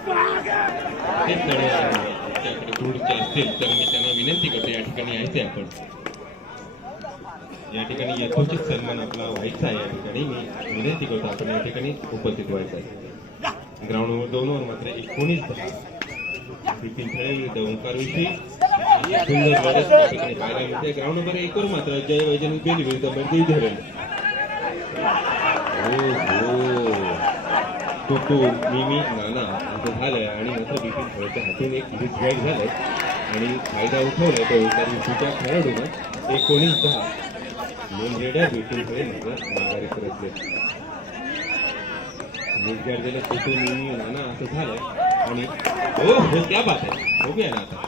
तेच लढे तुमच्याकडे दूरचे असतील तर मी त्यांना विनंती करतो या ठिकाणी यायचे आपण. या ठिकाणी यथोचित सन्मान आपला व्हायचा आहे या ठिकाणी मी विनंती करतो आपण या ठिकाणी उपस्थित व्हायचं आहे. ग्राउंडवर दोनवर मात्र एकोणीस दहा बिपिन थळे विरुद्ध ओंकार विषयी. सुंदर लढत या ठिकाणी पाहायला मिळते ग्राउंड नंबर एक वर मात्र जय वैजन बेली विरुद्ध बंदी धरण. हो, हो. हो तो तो मिमी नाना असं झालंय आणि मात्र बिपिन थळेच्या हातून एक मिस गाईड झालंय आणि फायदा उठवलाय तो ओंकार विषयीच्या खेळाडूनं एकोणीस दहा नोंदलेल्या बिपिन थळे मात्र माघारी परतले. मिसगाईड झालं तो तो मिमी नाना असं झालंय. आणि हो हो त्या बात आहे. हो गया ना आता.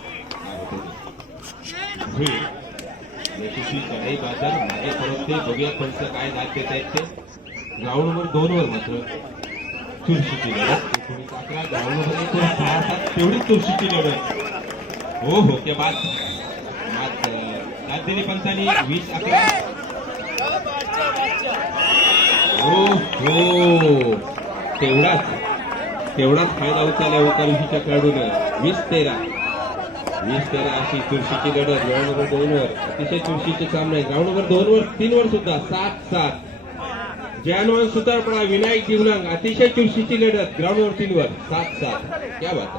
काय होईल यशस्वी चढाई बाजार मागे परतते बघूया पंच काय दाखवत आहेत ते ग्राउंडवर दोनवर मात्र. तुळशीची लढत एकोणीस अकरा ग्राउंडवर एक सहा सात तेवढीच तुळशीची लढत हो हो त्या बाद राजधानी पंचानी वीस अकरा. हो हो. तेवढाच तेवढाच फायदा उचलला होता ऋषीच्या खेळाडून वीस तेरा. वीस तेरा अशी तुळशीची लढत ग्राउंड नंबर दोन वर अतिशय तुळशीचे सामने. ग्राउंड नंबर दोन वर तीन वर सुद्धा सात सात. जॅनवन सुतारपणा विनायक जीवनांग अतिशय चुरशीची लढत ग्राउंड वर सात सात क्या बात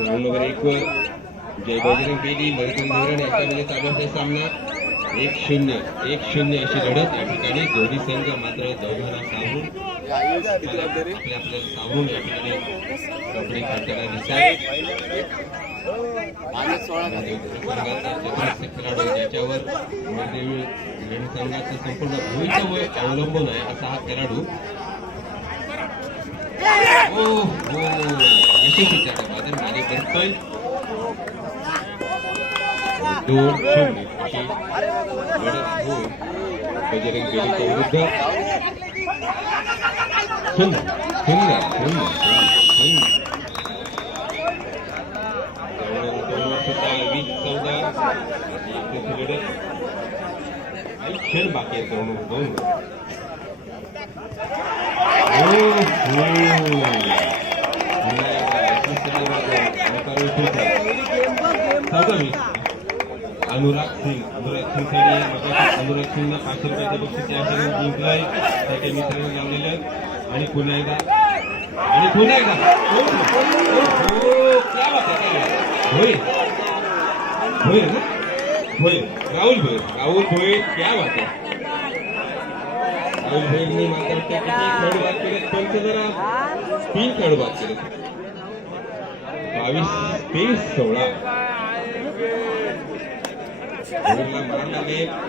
ग्राउंड नंबर एक वर जय बजरंग बेली मर्दन धोरण यांच्यामध्ये चालू असलेला सामना. एक शून्य एक शून्य अशी लढत या ठिकाणी. दोन्ही संघ मात्र दोघांना सावरून आपल्या आपल्याला सावरून या ठिकाणी कपडे घालताना दिसतात खेळाडू ज्याच्यावर मध्यदेवी संघाचं संपूर्ण भवितव्य अवलंबून आहे असा हा खेळाडू ओ हो यशस्वी त्याच्या बाजार मागे करतोय दोन शून्य अशी लढत होऊन बजरंग बेलीच्या विरुद्ध सुंदर सुंदर सुंदर सुंदर दोन सुद्धा वीस चौदा अशी एकदाची लढत आणि क्षण बाकी दोन अनुराग सिंग अनुराग सिंग अनुराग सिंगनं पाचशे रुपयाचं बक्षीस या ठिकाणी मित्रांनी लावलेलं आणि पुन्हा एकदा आणि पुन्हा एकदा हो, होय होईल ना होईल राहुल भोईर राहुल भोईर क्या बात मात्र बाद जरा तीन बाद बावीस ते सोळा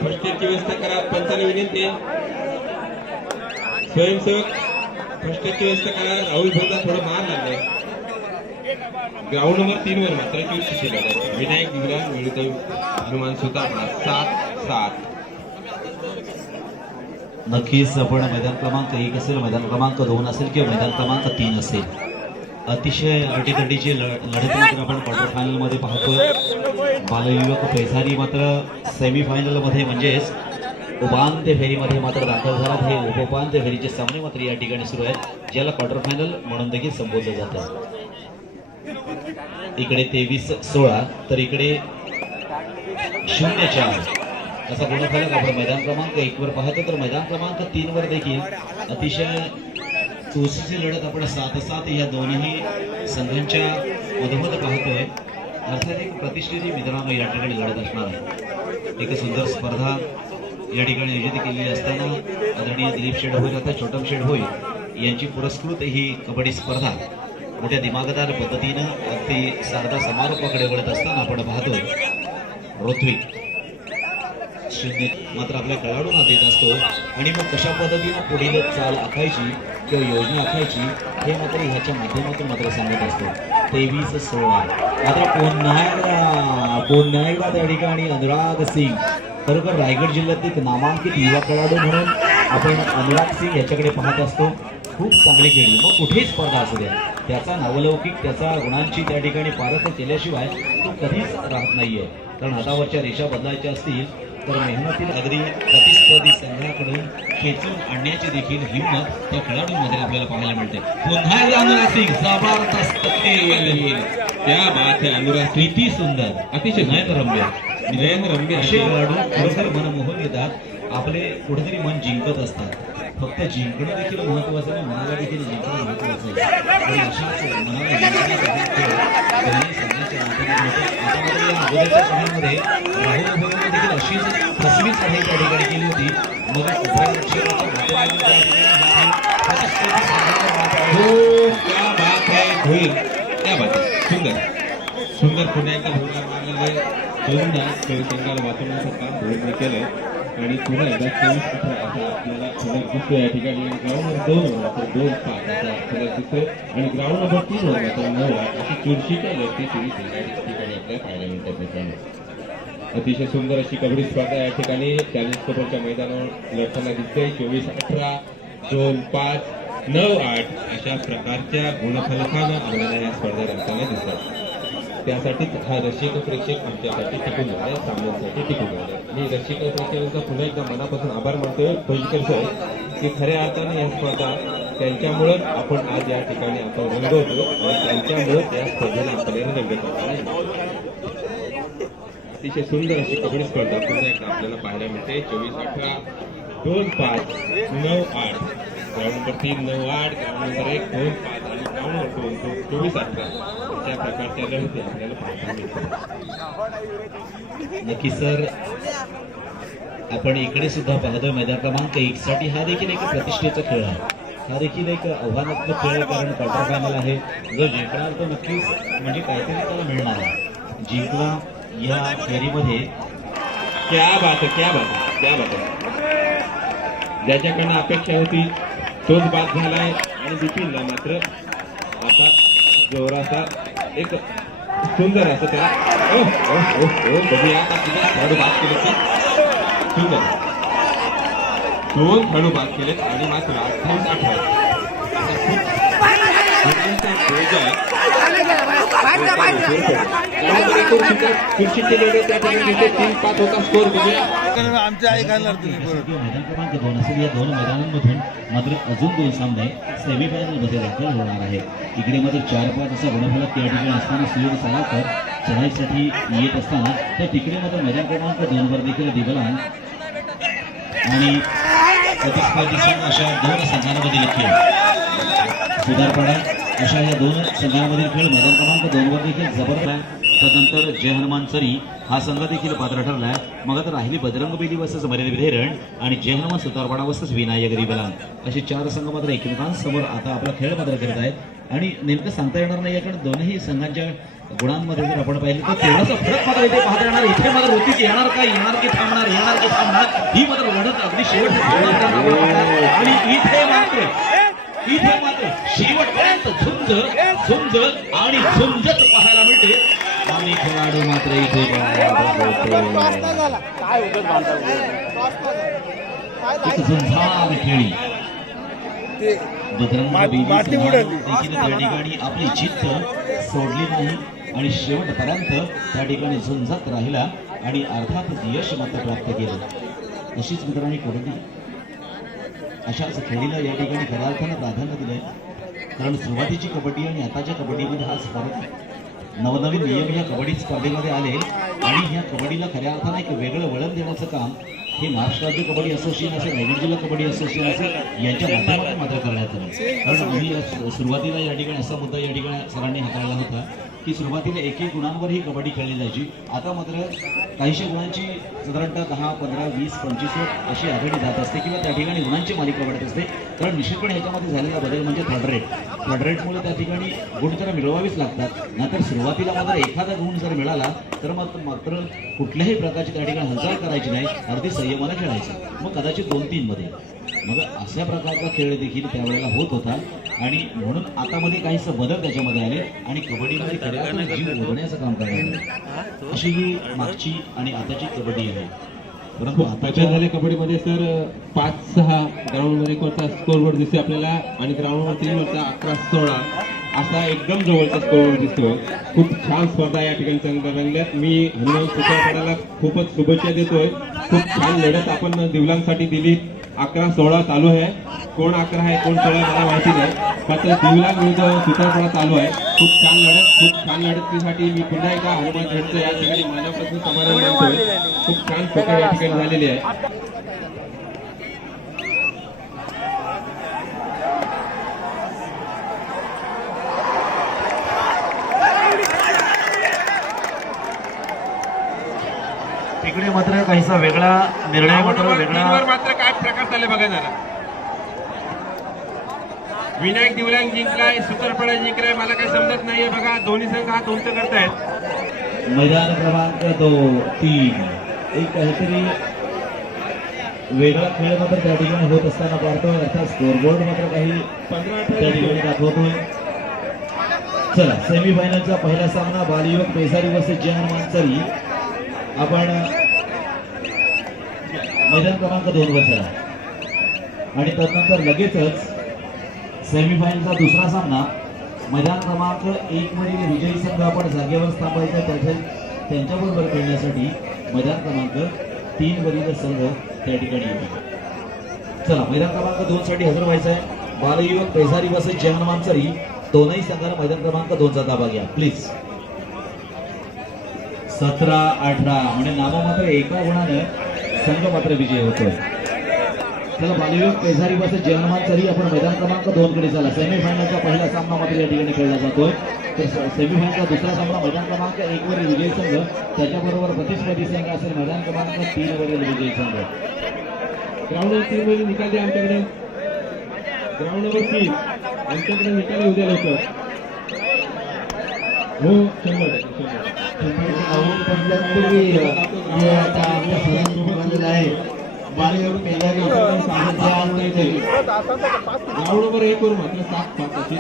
फर्स्ट एडची व्यवस्था करा पंचाने विनंती स्वयंसेवक फर्स्ट एडची व्यवस्था करा राहुल भाऊला थोडं मार लागले ग्राउंड नंबर तीन वर मात्र विनायक इंग्रज विरुद्ध हनुमान स्वतः सात सात. नक्कीच आपण मैदान क्रमांक एक असेल मैदान क्रमांक दोन असेल किंवा मैदान क्रमांक तीन असेल. अतिशय अटीतटीची लढत मात्र आपण क्वार्टर फायनलमध्ये पाहतोय. बालयुवक पैसारी मात्र सेमीफायनलमध्ये म्हणजेच उपांत्य फेरीमध्ये मात्र दाखल झाला हे उपउपांत्य फेरीचे सामने मात्र या ठिकाणी सुरू आहेत ज्याला क्वार्टर फायनल म्हणून देखील संबोधलं जातं. इकडे तेवीस सोळा तर इकडे शून्य चार. असा गुणफलक आपण मैदान क्रमांक एक वर पाहतो तर मैदान क्रमांक तीन वर देखील अतिशय चोसीची लढत आपण सात सात या दोन्ही संघांच्या मधोमध पाहतोय. अर्थात एक प्रतिष्ठित मित्रांनो या ठिकाणी लढत असणार आहे. एक सुंदर स्पर्धा या ठिकाणी आयोजित केलेली असताना आदरणीय दिलीप शेड होईल आता छोटम शेड होईल यांची पुरस्कृत ही कबड्डी स्पर्धा मोठ्या दिमागदार पद्धतीनं अगदी सारदा समारोपाकडे वळत असताना आपण पाहतोय. ऋत्विक शून्य मात्र आपल्या खेळाडूंना देत असतो. आणि मग कशा पद्धतीनं पुढील चाल आखायची किंवा योजना आखायची हे मात्र ह्याच्या माध्यमातून मात्र सांगत असतो. तेवीस सोळा. मात्र पुन्हा पुन्हा एकदा त्या ठिकाणी? अनुराग सिंग. खरोखर रायगड जिल्ह्यातील नामांकित युवा खेळाडू म्हणून आपण अनुराग सिंग याच्याकडे पाहत असतो. खूप चांगले खेळली. मग कुठेही स्पर्धा असू द्या. त्याचा नवलौकिक त्याचा गुणांची त्या ठिकाणी पारख केल्याशिवाय तो कधीच राहत नाही आहे कारण हातावरच्या रेषा बदलायच्या असतील तर मेहनतील अगदी प्रतिस्पर्धी संघाकडून खेचून आणण्याची देखील हिंमत त्या खेळाडूंमध्ये आपल्याला पाहायला मिळते. पुन्हा एकदा अनुराग सिंग जबरदस्त त्या बात आहे अनुराग किती सुंदर अतिशय नयनरम्य. नयनरम्य असे असे खेळाडू खरोखर मन येतात. आपले कुठेतरी मन जिंकत असतात. फक्त जिंकणं देखील महत्वाचं आहे मनाला देखील जिंकणं महत्वाचं आहे. अगोदरच्या राहुल अभियान देखील अशीच फसवी आहे त्या ठिकाणी केली होती. मग होईल त्या बात होईल सुंदर. सुंदर पुन्हा एकदा भूमिका मारलेले सुंदर खेळ संघाला वाचवण्याचं काम भोईने केलंय. आणि पुन्हा एकदा चोवीस अठरा असा आपल्याला फलक दिसतोय या ठिकाणी आणि ग्राउंड नंबर दोन मात्र दोन पाच असा फलक दिसतोय. आणि ग्राउंड नंबर तीन मात्र नऊ आठ अशी चुरशीच्या लढती चोवीस ठिकाणी आपल्याला पाहायला मिळतात मित्रांनो. अतिशय सुंदर अशी कबड्डी स्पर्धा या ठिकाणी चॅलेंज कोपरच्या मैदानावर लढताना दिसते चोवीस अठरा दोन पाच नऊ आठ अशा प्रकारच्या गुणफलकानं आपल्याला या स्पर्धा रंगताना दिसतात. त्यासाठीच हा रसिक प्रेक्षक आमच्यासाठी टिकून आहे सामन्यांसाठी टिकून झालाय मी रसिक प्रेक्षकांचा पुन्हा एकदा मनापासून आभार मानतोय पहिली सर की खऱ्या अर्थाने या स्पर्धा त्यांच्यामुळं आपण आज या ठिकाणी आपण रंगवतो आणि त्यांच्यामुळेच या स्पर्धेला आपल्याला रंगत अतिशय सुंदर अशी कबड्डी स्पर्धा पुन्हा एकदा आपल्याला पाहायला मिळते. चोवीस अठरा दोन पाच नऊ आठ. ग्राउंड नंबर तीन नऊ आठ. ग्राउंड नंबर एक दोन पाच आणि ग्राउंड नंबर दोन चोवीस अठरा. अशा प्रकारच्या लढती आपल्याला पाहायला मिळतात. नक्की सर आपण इकडे सुद्धा पाहतोय मैदान क्रमांक एक साठी हा देखील एक प्रतिष्ठेचा खेळ आहे. हा देखील एक आव्हानात्मक खेळ आहे कारण क्वार्टर फायनल आहे. जो जिंकणार तो नक्कीच म्हणजे काहीतरी त्याला मिळणार आहे. जिंकला या फेरीमध्ये क्या बात क्या बात क्या बात ज्याच्याकडनं अपेक्षा होती तोच बाद झालाय. आणि बिपिनला मात्र आता जोराचा एक सुंदर असं त्याला बघूया आता खेळाडू बाद केले सुंदर. दोन खेळाडू बाद केलेत आणि मात्र अठ्ठावीस अठरा आमच्या ऐकायला दोन या दोन मैदानांमधून मात्र अजून दोन सामने सेमीफायनलमध्ये दाखल होणार आहे इकडे मात्र चार पाच असा गुणफलक त्या ठिकाणी असताना सुयोग सराकर चढाईसाठी येत असताना तर तिकडे मात्र मैदान क्रमांक दोन वर देखील दिगलान आणि प्रतिस्पर्धी संघ अशा दोन संघांमध्ये खेळ सुधारपणा अशा या दोन संघांमधील खेळ मैदान क्रमांक दोनवर देखील जबरदस्त आहे. तदनंतर जय हनुमान सरी हा संघ देखील पात्र ठरलाय. मग आता राहिली बजरंग बेली वर्सेस मर्यादित विधेरण आणि जय हनुमान सुतारपाडा वर्सेस विनायक रिबलान. असे चार संघ मात्र एकमेकांसमोर आता आपला खेळ मात्र करत आहेत. आणि नेमकं सांगता येणार नाही कारण दोनही संघांच्या गुणांमध्ये जर आपण पाहिलं तर तेवढाचा फरक मात्र इथे पाहता येणार. इथे मात्र ऋतिक येणार का? येणार की थांबणार येणार की थांबणार? ही मात्र लढत अगदी शेवट आणि इथे मात्र इथे मात्र शेवटपर्यंत झुंज झुंज आणि झुंजच पाहायला मिळते. आणि खेळाडू मात्र इथे खेळी. ठिकाणी आपली जिद्द सोडली नाही. आणि शेवटपर्यंत त्या ठिकाणी झुंजत राहिला आणि अर्थातच यश मात्र प्राप्त केलं. अशीच मित्रांनी कबड्डी अशाच खेळीला या ठिकाणी खऱ्या अर्थानं प्राधान्य दिलंय कारण सुरुवातीची कबड्डी आणि आताच्या कबड्डीमध्ये हाच फरक आहे नवनवीन नियम या कबड्डी स्पर्धेमध्ये आले आणि ह्या कबड्डीला खऱ्या अर्थानं एक वेगळं वळण देण्याचं काम हे महाराष्ट्र राज्य कबड्डी असोसिएशन असेल रायगड जिल्हा कबड्डी असोसिएशन असेल यांच्या माध्यमातून मात्र करण्यात आलं कारण आम्ही या सुरुवातीला या ठिकाणी असा मुद्दा या ठिकाणी सरांनी हाताळला होता. की सुरुवातीला एक एक गुणांवर ही कबड्डी खेळली जायची. आता मात्र काहीशे गुणांची साधारणतः दहा पंधरा वीस पंचवीस अशी आघाडी जात असते किंवा त्या ठिकाणी गुणांची मालिका वाढत असते. कारण निश्चितपणे ह्याच्यामध्ये झालेला बदल म्हणजे थर्ड रेट थर्ड रेटमुळे त्या ठिकाणी गुण तर मिळवावीच लागतात. नाहीतर सुरुवातीला मात्र एखादा गुण जर मिळाला तर मग मात्र कुठल्याही प्रकारची त्या ठिकाणी हालचाल करायची नाही. अगदी संयमाला खेळायचं. मग कदाचित दोन तीन मध्ये. मग अशा प्रकारचा खेळ देखील त्यावेळेला होत होता. आणि म्हणून आता मध्ये काहीसं बदल त्याच्यामध्ये आले आणि कबड्डीमध्ये जीव ओढण्याचं काम करण्यात आलं. अशी ही मागची आणि आताची कबड्डी आहे. परंतु आताच्या झाल्या कबड्डीमध्ये सर पाच सहा ग्राउंड वर एक वरचा स्कोर बोर्ड दिसते आपल्याला? आणि ग्राउंड वर तीन वरचा अकरा सोळा. असा एकदम जवळचा स्कोर दिसतोय. खूप छान स्पर्धा या ठिकाणी रंगल्यात. मी हनुमान सुतारपडाला खूपच शुभेच्छा देतोय. खूप छान लढत आपण दिवलांसाठी दिली अकरा सोळा चालू आहे. कोण अकरा आहे कोण सोळा मला माहिती नाही. मात्र दिवला विरुद्ध सुतारपणा चालू आहे. खूप छान लढत खूप छान लढतीसाठी मी पुन्हा एकदा हनुमान झेंडचं या ठिकाणी माझ्यापासून समाधान मानतोय. खूप छान प्रकार या ठिकाणी झालेली आहे. तिकडे मात्र काहीसा वेगळा निर्णय मात्र वेगळा. मात्र काय प्रकार चालले बघा जरा. विनायक दिवलांग जिंकलाय सुतरपडा जिंकलाय मला काही समजत नाहीये बघा. दोन्ही संघ हात उंच करतायत. मैदान क्रमांक दोन तीन. एक काहीतरी वेगळा खेळ मात्र त्या ठिकाणी होत असताना पाहतोय. अर्थात स्कोरबोर्ड मात्र काही त्या ठिकाणी दाखवतोय. चला सेमीफायनलचा पहिला सामना बालयुवक पेसारी वर्सेस जय हनुमानसरी आपण मैदान क्रमांक दोनवर खेळा आणि तदनंतर लगेचच सेमीफायनलचा दुसरा सामना. मैदान क्रमांक एकमधील विजयी संघ आपण जागेवर थांबायचा त्याच्या त्यांच्याबरोबर खेळण्यासाठी मैदान क्रमांक तीन वरील संघ त्या ठिकाणी येतो. चला मैदान क्रमांक दोन साठी हजर व्हायचं आहे बालयुवक पेझारी वसे जय मानसरी. दोनही संघाला मैदान क्रमांक दोनचा ताबा घ्या. प्लीज सतरा अठरा म्हणजे नाममात्र एका गुणानं संघ मात्र विजय होतोय. चला बालयुवक पेसारी वर्सेस जय हनुमानसरी आपण मैदान क्रमांक दोन कडे चला सेमीफायनलचा पहिला सामना मात्र या ठिकाणी खेळला जातोय. तर सेमीफायनलचा दुसरा सामना मैदान क्रमांक एक वरील विजय संघ. त्याच्याबरोबर प्रतिस्पर्धी संघ असेल मैदान क्रमांक तीन वरील विजयी संघ. ग्राउंड तीन वरील निकाल द्या आमच्याकडे. ग्राउंड नंबर तीन. आमच्याकडे निकाल येऊ द्या लवकर. हो शंभर टक्के जे आता आपल्या सरांनी बनलेलं आहे. बालयोग पेदारी ग्राउंड नंबर एक वर मात्र सात पाच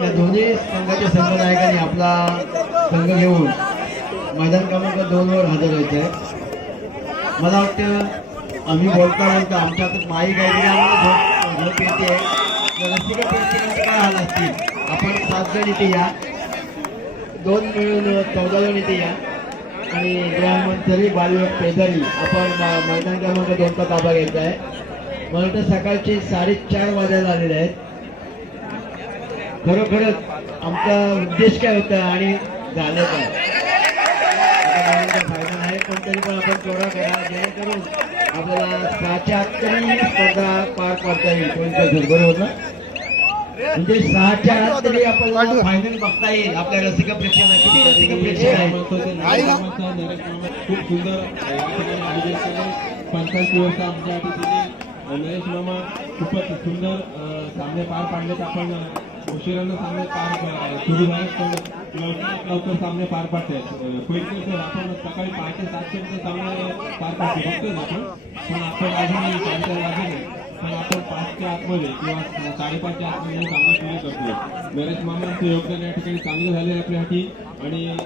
या दोन्ही संघाच्या संघनायकांनी आपला संघ घेऊन मैदान क्रमांक दोन वर हजर व्हायचं आहे मला वाटतं आम्ही बोलता बोलता आमच्या हातात माई गायला झोप येते रसिका प्रेक्षकांचे काय हाल असतील? आपण सात जण इथे या. दोन मिळून चौदा जण इथे या. आणि ग्राममंत्री बाल पेदारी आपण मैदान क्रमांक दोनचा ताबा घ्यायचा आहे. मला तर सकाळचे साडेचार वाजायला आलेले आहेत. खरोखरच आमचा उद्देश काय होता आणि झालं काय? फायदा नाही पण तरी पण आपण तेवढा करा जेणेकरून आपल्याला सहाच्या आत तरी स्पर्धा पार पाडता येईल. कोणत्या बरोबर ना? म्हणजे सहाच्या आत तरी आपल्याला फायनल बघता येईल. आपल्या रसिका प्रेक्षकांना किती रसिका प्रेक्षक खूप सुंदर. पंचायत व्यवस्था आमच्या नरेश मामा खूपच सुंदर सामने पार पाडलेत आपण. उशिरानं सामने पार सुरू आहेत पण लवकरात लवकर सामने पार पाडतायत अं, पहिले सर आपण सकाळी पहाटे सातशे सामने पार पाडतो बघतोय आपण. पण आपण अजून साडेचार वाजले नाही पाचच्या आतमध्ये किंवा साडेपाचच्या आतमध्ये सामना सुरू करतोय नरेश मामांचं योगदान या ठिकाणी चांगलं झालं आहे आपल्यासाठी आणि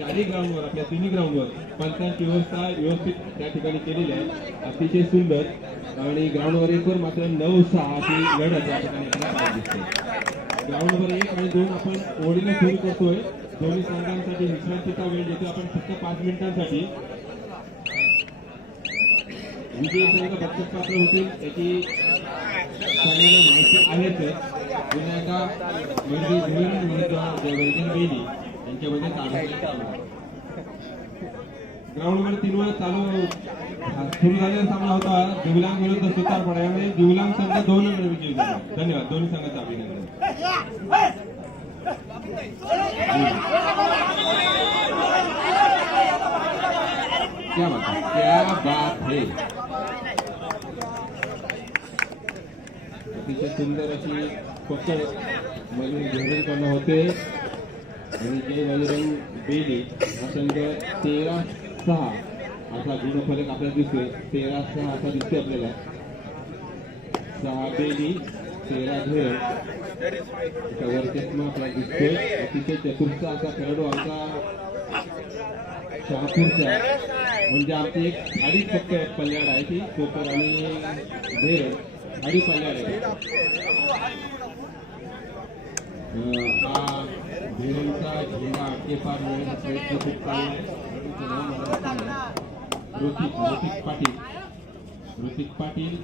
चारही ग्राउंडवर आपल्या तिन्ही ग्राउंडवर पंचांची व्यवस्था व्यवस्थित त्या ठिकाणी केलेली आहे. अतिशय सुंदर आणि ग्राउंडवर एकवर मात्र नऊ सहा अशी लढत या ठिकाणी आपल्याला दिसते. ग्राउंडवर एक आणि दोन आपण ओढीने सुरू करतोय. दोन्ही संघांसाठी विश्रांतीचा वेळ देतो आपण फक्त पाच मिनिटांसाठी विजय संघ बक्षीस पात्र होतील. त्याची सगळ्यांना माहिती आहेच पुन्हा एकदा म्हणजे धुळीन विरुद्ध वैजन बेली यांच्यामध्ये काढून ग्राउंडवर तीन वेळा चालू सुरू झालेला सामना होता. दिवलांग विरुद्ध सुतारपडा यामध्ये दिवलांग संघ दोन वेळ विजयी झाला. धन्यवाद. दोन्ही संघाचं अभिनंदन. क्या बात है? क्या बात है? अतिशय सुंदर अशी फक्त मधून घेऊन करणं होते आणि जे बजरंग बेली हा संघ तेरा सहा असा गुणफलक आपल्याला दिसतोय. तेरा सहा असा दिसतोय आपल्याला. सहा बेली तेरा घर. एका वर्चस्व आपल्याला दिसतोय. अतिशय चतुर्थ असा खेळाडू आमचा शहापूरचा. म्हणजे आमची एक अडीच फक्त पल्ल्याड आहे ती. कोपर आणि भेर हरी पल्ल्याड आहे अं, हा भिरेंचा झेंडा आटकेपार मिळण्याचा प्रयत्न खूप ऋतिक ऋतिक पाटील ऋतिक पाटील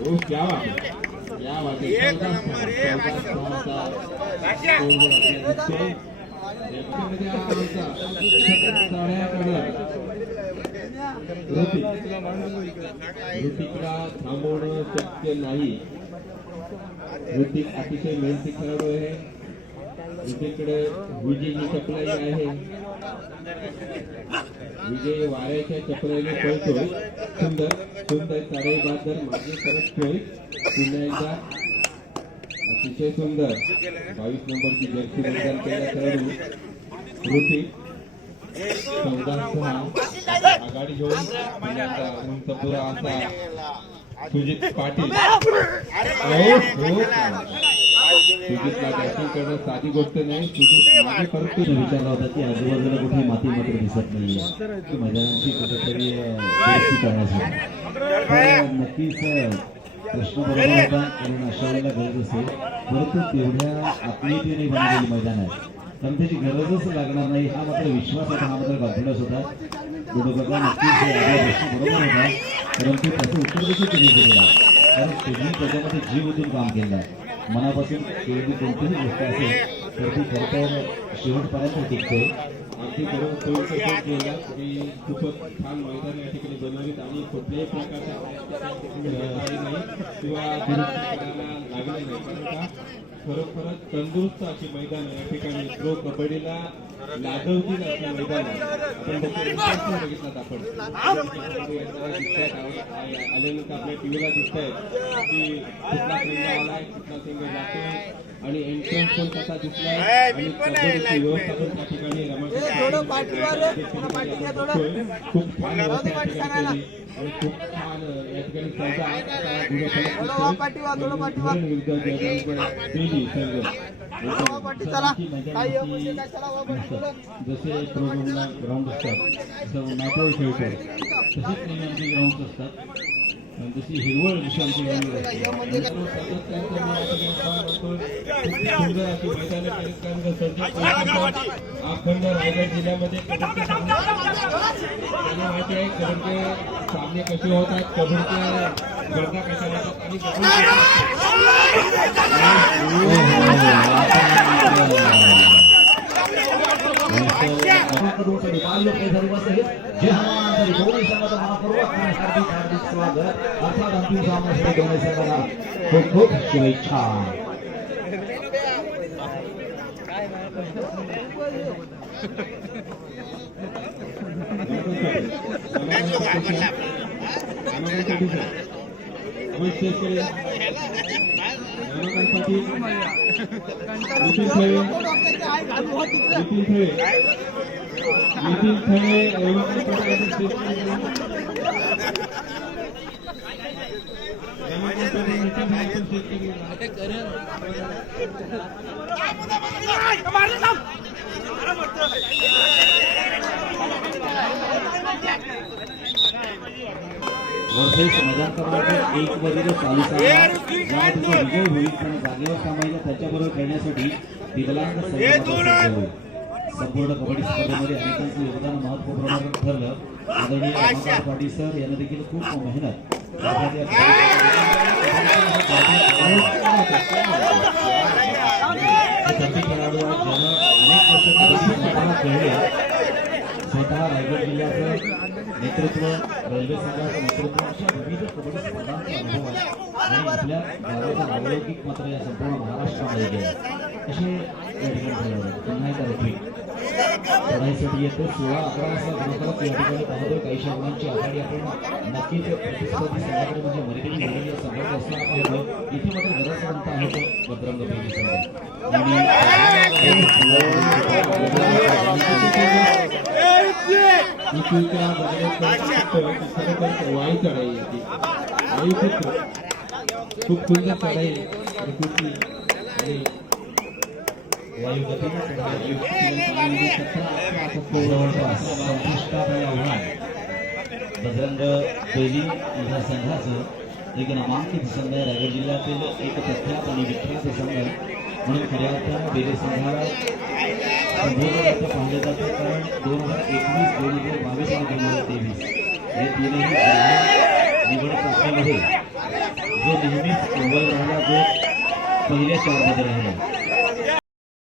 ओ क्या बात है बात ऋतिकला थांबवणं शक्य नाही ऋतिक अतिशय मेहनती खेळाडू आहे ऋतिकडे विजयची चपलाई आहे विजय वाऱ्याच्या चपलाईने पळतो सुंदर सुंदर चढाई बादर मागे सरकतोय पुन्हा एकदा अतिशय सुंदर बावीस नंबरची जर्सी बदल केल्या खेळाडू कृती चौदा सहा आघाडी घेऊन पुन्हा एकदा पुरा असा सुजित पाटील. सुजितला बॅटिंग करणं साधी गोष्ट नाही. सुजित मागे परत विचारला होता की आजूबाजूला कुठे माती मात्र दिसत नाही की मैदानाची कुठेतरी करण्यासाठी हो, नक्कीच प्रश्न बरोबर होता कारण अशा वेळेला गरज असेल परंतु तेवढ्या आत्मीयतेने बनलेली मैदान आहे. कारण त्याची गरजच लागणार नाही हा मात्र विश्वास होता हा मात्र कॉन्फिडन्स होता. गुडोबाबा नक्कीच प्रश्न बरोबर होता परंतु त्याचं उत्तर देखील तुम्ही दिलेलं आहे. कारण तुम्ही त्याच्यामध्ये जीव ओतून काम केलं आहे. मनापासून केलेली कोणतीही गोष्ट असेल तर ती करता शेवटपर्यंत टिकते. अगदी बरोबर सोयीचं केलं खूपच छान मैदान या ठिकाणी बनवलीत आणि कुठल्याही प्रकारचा नाही किंवा लागले नाही. कारण का? खरोखरच तंदुरुस्त अशी मैदान या ठिकाणी. प्रो कबड्डीला लाजवतील अशी मैदान आहे. आपण त्याचे बघितलात आपण. आल्यानंतर आपल्या टीव्हीला दिसत आहेत की कुठला सिंग आलाय कुठला सिंग जातोय. आणि एंट्रन्स पण कसा दिसलाय आणि कबड्डीची व्यवस्था पण त्या ठिकाणी रमाकांत खूप छान व्यवस्था केली. आणि छान या ठिकाणी जसे प्रोग्रामला ग्राउंड असतात खेळतो तसेच ग्राउंड असतात. जशी हिरवळ जशी आमची अखंड रायगड जिल्ह्यामध्ये माहिती आहे कबड्डी सामने कसे होतात कबड्डी स्पर्धा कशा होतात आणि कबड्डी खूप खूप शुभेच्छा अमित शेतकरी रमाकांत पाटील नितीन खळे नितीन खळे नितीन खळे रमाकांत पाटील अमित शेतकरी रमाकांत पाटील नितीन खळे अमित मैदान क्रमांक एक मधील जो विजय होईल आणि जागेवर सामायला त्याच्याबरोबर खेळण्यासाठी होईल. संपूर्ण कबड्डी स्पर्धेमध्ये अनेकांचं योगदान महत्त्वपूर्ण ठरलं. आदरणीय पाटील सर यांना देखील खूप मेहनत. खेळाडू अनेक स्वतः रायगड जिल्ह्याचं नेतृत्व रेल्वे संघाचं नेतृत्व अशा विविध कबड्डी स्पर्धांचा अनुभव आहे आणि आपल्या गावाचा नावलौकिक मात्र या संपूर्ण महाराष्ट्रामध्ये गेला असे या ठिकाणी पुन्हा एकदा रिपीट चढाईसाठी येतो सोळा अकरा या ठिकाणी पाहतोय काही शब्दांची आघाडी आपण नक्कीच प्रतिस्पर्धी संघाकडे म्हणजे मर्यादित झालेली संघात असणं आपण पाहतो इथे मात्र भद्रंग पेटी संघ चढाई येते वाई खूप खूप सुंदर चढाई आणि आणि जवळपास संपुष्टात आले बजरंग देवी या संघाचं एक नामांकित संघ आहे रायगड जिल्ह्यातील एक प्रख्यात आणि विख्यात संघ म्हणून खऱ्या अर्थानं बेले संघाला संबोधन पाहिलं जातं कारण दोन हजार एकवीस दोन हजार बावीस आणि दोन हजार तेवीस हे तीनही निवड प्रश्नामध्ये जो नेहमीच अव्वल राहिला जो पहिल्या चारमध्ये राहिला.